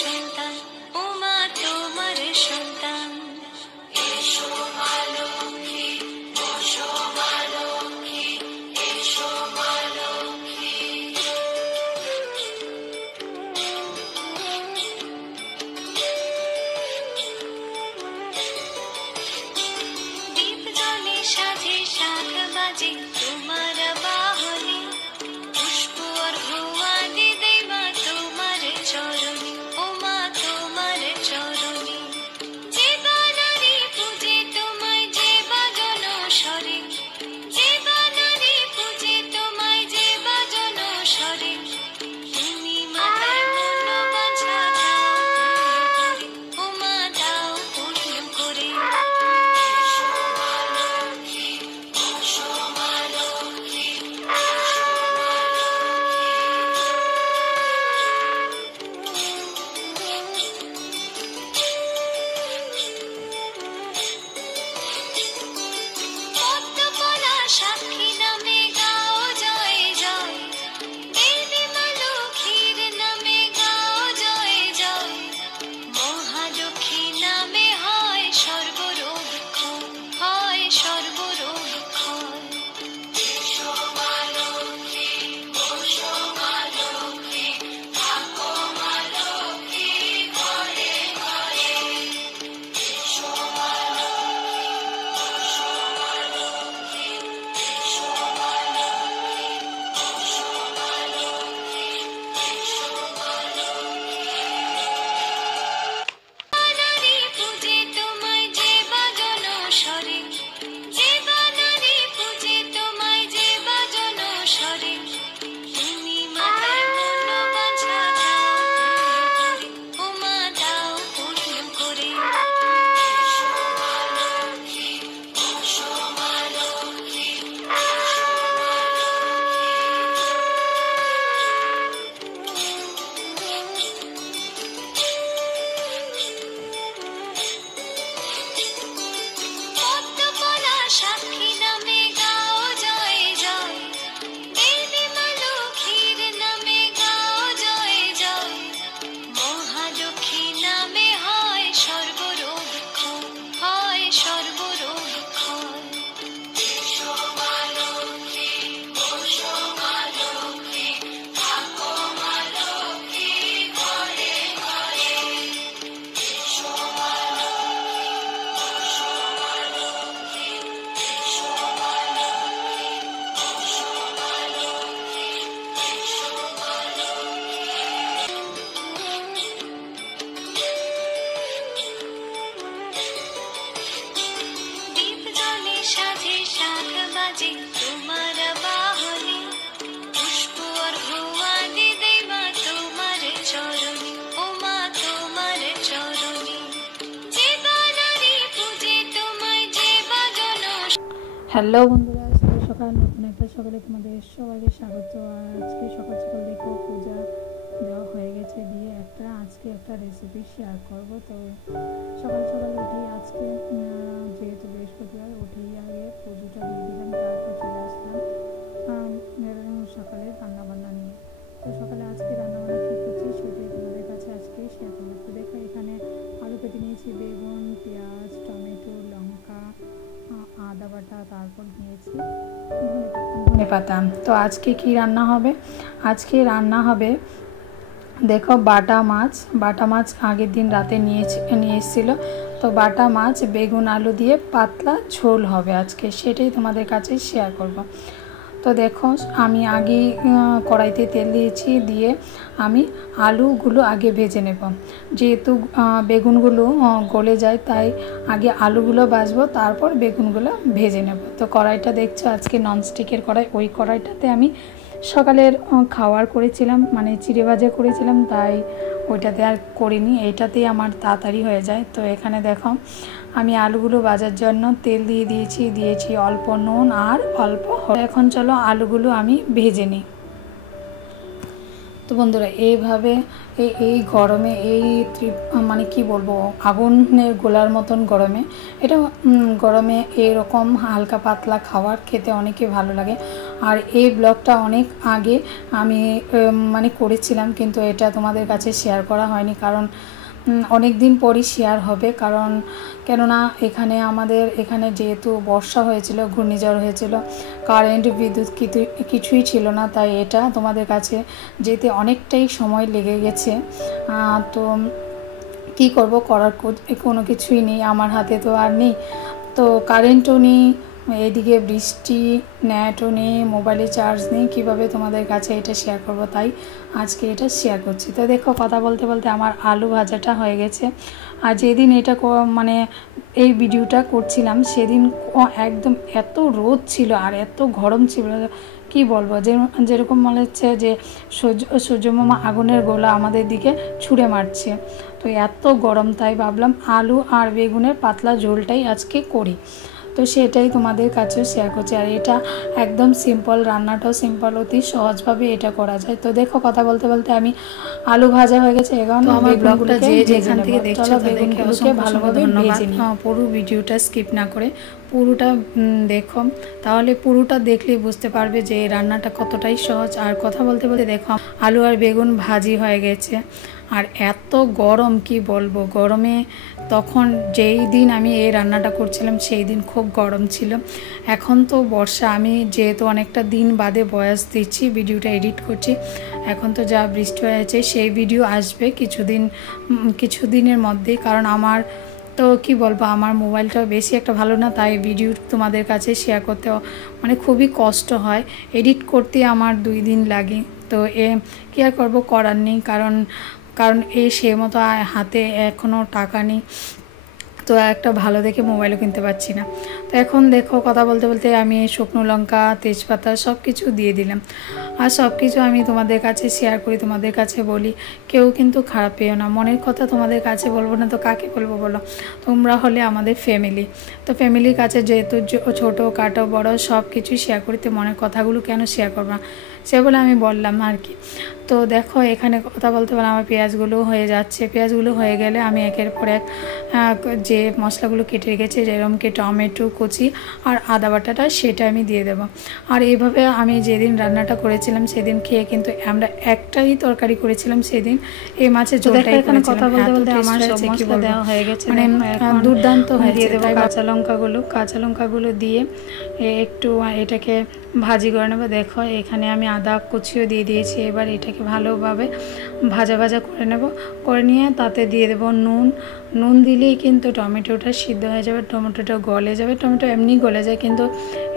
সন্তান, ওমা তোমার সন্তান। এসো মা লক্ষ্মী, বসো মা লক্ষ্মী, এসো মা লক্ষ্মী। দীপ জ্বলে সাজে শাখ বাজে তোমার বাহনে, পুষ্প অর্ঘ্য আদি দেই মা তোমার চরণে, ওমা তোমার চরণে। যে বানারে পূজে তোমায়, যে বাজন স্বরে, যে বানারে পূজে তোমায়, যে বাজন স্বরে। তুমি মাতার মন বাছা দাও পূর্ণ করে, ওমা দাও পূর্ণ করে। এসো মা লক্ষ্মী, বসো মা লক্ষ্মী, এসো মা পদ্মকলা সাক্ষী নামে গাও জয় জয়, দেবী মা লক্ষ্মীর নামে গাও জয় জয়। মহালক্ষ্মী নামে হয় সর্বরোগ ক্ষয়, হয় সর্বরোগ ক্ষয়। এসো মা লক্ষ্মী, বসো মা লক্ষ্মী, থাকো মা লক্ষ্মী ঘরে ঘরে। এসো মা লক্ষ্মী, বসো মা লক্ষ্মী, এসো মা লক্ষ্মী, বসো মা লক্ষ্মী, এসো মা লক্ষ্মী। বানারে পূজে তোমায়, যে বাজন স্বরে, যে বানারে পূজে তোমায়, যে বাজন স্বরে। তুমি মাতার মন বাছা দাও পূর্ণ করে, ওমা দাও পূর্ণ করে। এসো মা লক্ষ্মী, বসো মা লক্ষ্মী, এসো মা পদ্মকলা সাক্ষী নামে গাও জয় জয়, দেবী মা লক্ষ্মীর নামে গাও জয় জয়। মহালক্ষ্মী নামে হয় সর্বরোগ ক্ষয়, হয় সর্বরোগ ক্ষয়। এসো মা লক্ষ্মী, বসো মা লক্ষ্মী, থাকো মা লক্ষ্মী ঘরে ঘরে। এসো মা লক্ষ্মী, বসো মা লক্ষ্মী, এসো মা লক্ষ্মী, বসো মা লক্ষ্মী, এসো মা লক্ষ্মী। দীপ জ্বলে সাজে শাখ বাজে তোমার বাহনে, পুষ্প অর্ঘ্য আদি দেই মা তোমার চরণে, ওমা তোমার চরণে। যে বানারে পূজে তোমায়, যে বাজন। হ্যালো বন্ধুরা, শুভ সকাল। নতুন একটা সকালে তোমাদের সবাইকে স্বাগত। আর আজকে সকাল সকাল দেখো পূজা দেওয়া হয়ে গেছে, দিয়ে আজকে একটা রেসিপি শেয়ার করব। তো সকাল সকাল উঠি আজকে, যেহেতু বৃহস্পতিবার, উঠেই আগে পুজোটা দিয়ে দিলাম, তারপর চলে আসলাম সকালে রান্নাবান্না নিয়ে। তো সকালে আজকে রান্নাবান্না কী করছি সেটাই তোমাদের কাছে আজকে শেয়ার করবো। তো দেখো এখানে আলু কেটে নিয়েছি, বেগুন, পেঁয়াজ, টমেটো, লঙ্কা, আদা বাটা, তারপর নিয়েছি ধনে পাতা। তো আজকে কি রান্না হবে? আজকে রান্না হবে দেখো বাটা মাছ। বাটা মাছ আগের দিন রাতে নিয়ে এসেছিল। তো বাটা মাছ বেগুন আলু দিয়ে পাতলা ঝোল হবে আজকে, সেটাই তোমাদের কাছে শেয়ার করব। তো দেখো আমি আগেই কড়াইতে তেল দিয়েছি, দিয়ে আমি আলুগুলো আগে ভেজে নেব। যেহেতু বেগুনগুলো গলে যায়, তাই আগে আলুগুলো ভাজবো, তারপর বেগুনগুলো ভেজে নেব। তো কড়াইটা দেখছো আজকে ননস্টিকের কড়াই, ওই কড়াইটাতে আমি সকালের খাওয়ার করেছিলাম, মানে চিড়ে ভাজা করেছিলাম, তাই ওইটাতে আর করিনি, এইটাতেই আমার তাড়াতাড়ি হয়ে যায়। তো এখানে দেখো আমি আলুগুলো ভাজার জন্য তেল দিয়েছি অল্প নুন আর অল্প। এখন চলো আলুগুলো আমি ভেজে নিই। তো বন্ধুরা এইভাবে এই গরমে মানে কি বলবো, আগুনের গোলার মতন গরমে, এটা গরমে এরকম হালকা পাতলা খাবার খেতে অনেকে ভালো লাগে। আর এই ব্লগটা অনেক আগে আমি মানে করেছিলাম, কিন্তু এটা তোমাদের কাছে শেয়ার করা হয়নি, কারণ অনেক দিন পরই শেয়ার হবে। কেননা আমাদের এখানে যেহেতু বর্ষা হয়েছিল, ঘূর্ণিঝড় হয়েছিল, কারেন্ট বিদ্যুৎ কিছুই ছিল না, তাই এটা তোমাদের কাছে যেতে অনেকটাই সময় লেগে গেছে। তো কী করব, করার কোনো কিছুই নেই, আমার হাতে তো আর নেই। তো কারেন্টও নেই, এদিকে বৃষ্টি, নেটও নেই, মোবাইলে চার্জ নেই, কীভাবে তোমাদের কাছে এটা শেয়ার করব, তাই আজকে এটা শেয়ার করছি। তো দেখো, কথা বলতে বলতে আমার আলু ভাজাটা হয়ে গেছে। আর যেদিন এটা মানে এই ভিডিওটা করছিলাম সেদিন একদম এত রোদ ছিল আর এত গরম ছিল, কি বলবো, যেরকম মনে হচ্ছে যে সূর্যমামা আগুনের গোলা আমাদের দিকে ছুঁড়ে মারছে। তো এত গরম, তাই ভাবলাম আলু আর বেগুনের পাতলা ঝোলটাই আজকে করি। তো সেটাই তোমাদের কাছেও শেয়ার করছি। আর এটা একদম সিম্পল, রান্নাটাও সিম্পল, অতি সহজভাবে এটা করা যায়। তো দেখো, কথা বলতে বলতে আমি আলু ভাজা হয়ে গেছে, এখন আমার ব্লগটা যেখান থেকে দেখছো বেগুনগুলোকে ভালোভাবে ভেজে নিই। পুরো ভিডিওটা স্কিপ না করে পুরোটা দেখো, তাহলে পুরোটা দেখলেই বুঝতে পারবে যে রান্নাটা কতটাই সহজ। আর কথা বলতে বলতে দেখো আলু আর বেগুন ভাজি হয়ে গেছে। আর এত গরম, কি বলবো, গরমে তখন যেই দিন আমি এই রান্নাটা করছিলাম সেই দিন খুব গরম ছিল। এখন তো বর্ষা, আমি যেহেতু অনেকটা দিন বাদে ভয়েস দিচ্ছি, ভিডিওটা এডিট করছি, এখন তো যা বৃষ্টি হয়েছে সেই ভিডিও আসবে কিছুদিনের মধ্যেই। কারণ আমার তো কি বলবো, আমার মোবাইলটা বেশি একটা ভালো না, তাই ভিডিও তোমাদের কাছে শেয়ার করতে মানে খুবই কষ্ট হয়, এডিট করতে আমার 2 দিন লাগে। তো কি আর করবো, করার নেই, কারণ সে মতো হাতে এখনও টাকা নেই, তো একটা ভালো দেখে মোবাইলও কিনতে পারছি না। তো এখন দেখো, কথা বলতে বলতে আমি শুকনো লঙ্কা, তেজপাতা সব কিছু দিয়ে দিলাম। আর সব কিছু আমি তোমাদের কাছে শেয়ার করি, তোমাদের কাছে বলি, কেউ কিন্তু খারাপ পেও না। মনের কথা তোমাদের কাছে বলবো না তো কাকে বলবো বলো, তোমরা হলে আমাদের ফ্যামিলি। তো ফ্যামিলির কাছে যেহেতু ছোটো খাটো বড়ো সব কিছুই শেয়ার করি, তো মনের কথাগুলো কেন শেয়ার করবো না, সে বলে আমি বললাম আর কি। তো দেখো, এখানে কথা বলতে বলে আমার পেঁয়াজগুলো হয়ে যাচ্ছে। পেঁয়াজগুলো হয়ে গেলে আমি একের পর এক যে মশলাগুলো কেটে রেখেছি, যেরকম কি টমেটো কুচি আর আদা বাটাটা, সেটা আমি দিয়ে দেবো। আর এইভাবে আমি যেদিন রান্নাটা করেছিলাম সেদিন খেয়ে কিন্তু আমরা একটাই তরকারি করেছিলাম সেদিন, এই মাছের ঝোলটাই করেছিলাম। কথা বলতে বলতে আমার সব মশলা দেওয়া হয়ে গেছে, মানে দুর্দান্ত হয়ে দিয়ে দেবো। কাঁচা লঙ্কাগুলো দিয়ে একটু এটাকে ভাজি করে নেবো। দেখো, এখানে আমি আদা কুচিও দিয়ে দিয়েছি। এবার এটাকে ভালোভাবে ভাজা করে নিয়ে তাতে দিয়ে দেবো নুন দিলেই কিন্তু টমেটোটা সিদ্ধ হয়ে যাবে, টমেটোটা গলে যাবে। টমেটো এমনি গলে যায়, কিন্তু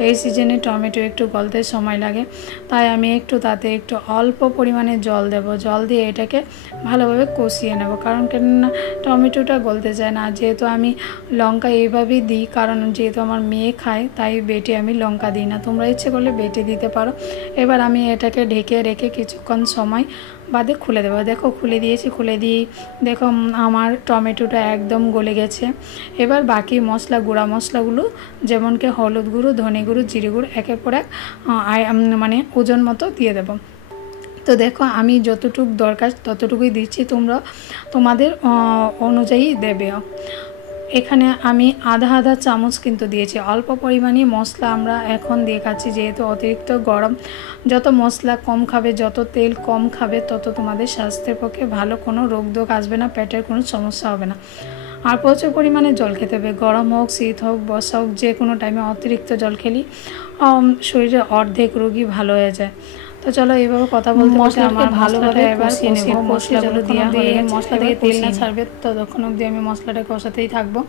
এই সিজনে টমেটো একটু গলতে সময় লাগে, তাই আমি তাতে একটু অল্প পরিমাণে জল দেব। জল দিয়ে এটাকে ভালোভাবে কষিয়ে নেব, কারণ কেননা টমেটোটা গলতে চায় না। যেহেতু আমি লঙ্কা এইভাবেই দিই, কারণ যেহেতু আমার মেয়ে খায়, তাই বেটে আমি লঙ্কা দিই না, তোমরা ইচ্ছে করলে বেটে দিতে পারো। এবার আমি এটাকে ঢেকে রেখে কিছুক্ষণ সময় বাদে খুলে দেবো। দেখো, খুলে দিয়েছি, খুলে দিয়ে দেখো আমার টমেটোটা একদম গলে গেছে। এবার বাকি গুঁড়া মশলাগুলো, যেমন কি হলুদ গুঁড়ো, ধনে গুঁড়ো, জিরে গুঁড়ো, একের পর এক মানে ওজন মতো দিয়ে দেবো। তো দেখো, আমি যতটুকু দরকার ততটুকুই দিচ্ছি, তোমরা তোমাদের অনুযায়ী দেবে। এখানে আমি আধা চামচ কিন্তু দিয়েছি, অল্প পরিমাণে মশলা আমরা এখন দিয়ে খাচ্ছি, যেহেতু অতিরিক্ত গরম। যত মশলা কম খাবে, যত তেল কম খাবে, তত তোমাদের স্বাস্থ্যের পক্ষে ভালো, কোনো রোগ আসবে না, পেটের কোনো সমস্যা হবে না। আর প্রচুর পরিমাণে জল খেতে হবে, গরম হোক, শীত হোক, বর্ষা হোক, যে কোনো টাইমে অতিরিক্ত জল খেলে শরীরের অর্ধেক রোগই ভালো হয়ে যায়। তো চলো, এইভাবে কথা বলতে আমার ভালোভাবে এবার মশলাগুলো দেওয়া হয়ে গেছে। মশলা থেকে তেল না ছাড়বে ততক্ষণ অবধি আমি মশলাটা কষাতেই থাকবো।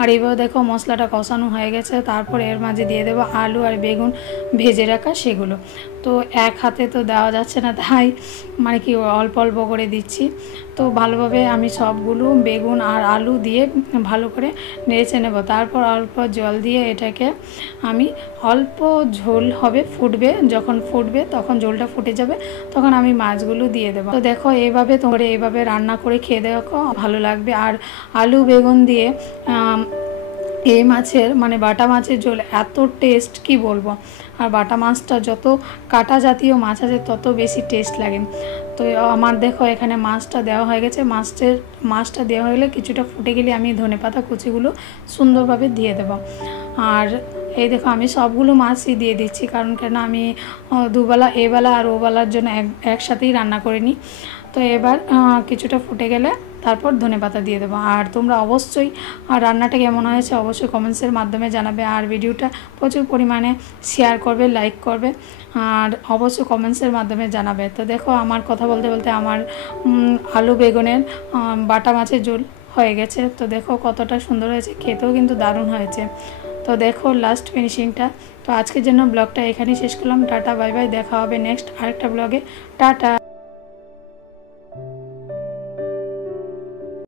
আর এইভাবে দেখো মশলাটা কষানো হয়ে গেছে, তারপর এর মাঝে দিয়ে দেবো আলু আর বেগুন ভেজে রাখা সেগুলো। তো এক হাতে তো দেওয়া যাচ্ছে না, তাই মানে কি অল্প অল্প করে দিচ্ছি। তো ভালোভাবে আমি সবগুলো বেগুন আর আলু দিয়ে ভালো করে নেড়ে নেব। তারপর অল্প জল দিয়ে এটাকে আমি অল্প ঝোল হবে, যখন ফুটবে তখন ঝোলটা ফুটে যাবে, তখন আমি মাছগুলো দিয়ে দেবো। তো দেখো, এইভাবে রান্না করে খেয়ে দেখো, ভালো লাগবে। আর আলু বেগুন দিয়ে এই মাছের মানে বাটা মাছের ঝোল এত টেস্ট, কি বলবো। আর বাটা মাছটা যত কাটা জাতীয় মাছ আছে তত বেশি টেস্ট লাগে। তো আমার দেখো এখানে মাছটা দেওয়া হয়ে গেছে। মাছটা দেওয়া হয়ে গেলে কিছুটা ফুটে গেলে আমি ধনেপাতা কুচিগুলো সুন্দরভাবে দিয়ে দেবো। আর এই দেখো আমি সবগুলো মাছই দিয়ে দিচ্ছি, কারণ কেন আমি দুবেলা এবেলা আর ওবেলার জন্য একসাথেই রান্না করে নিই। তো এবার কিছুটা ফুটে গেলে তারপর ধনেপাতা দিয়ে দেবো। আর তোমরা অবশ্যই রান্নাটা কেমন হয়েছে অবশ্যই কমেন্টসের মাধ্যমে জানাবে, আর ভিডিওটা প্রচুর পরিমাণে শেয়ার করবে, লাইক করবে, আর অবশ্যই কমেন্টসের মাধ্যমে জানাবে। তো দেখো আমার কথা বলতে বলতে আমার আলু বেগুনের বাটা মাছের ঝোল হয়ে গেছে। তো দেখো কতটা সুন্দর হয়েছে, খেতেও কিন্তু দারুণ হয়েছে। তো দেখো লাস্ট ফিনিশিংটা। তো আজকের জন্য ব্লগটা এখানেই শেষ করলাম। টাটা বাই বাই, দেখা হবে নেক্সট আরেকটা ব্লগে। টাটা।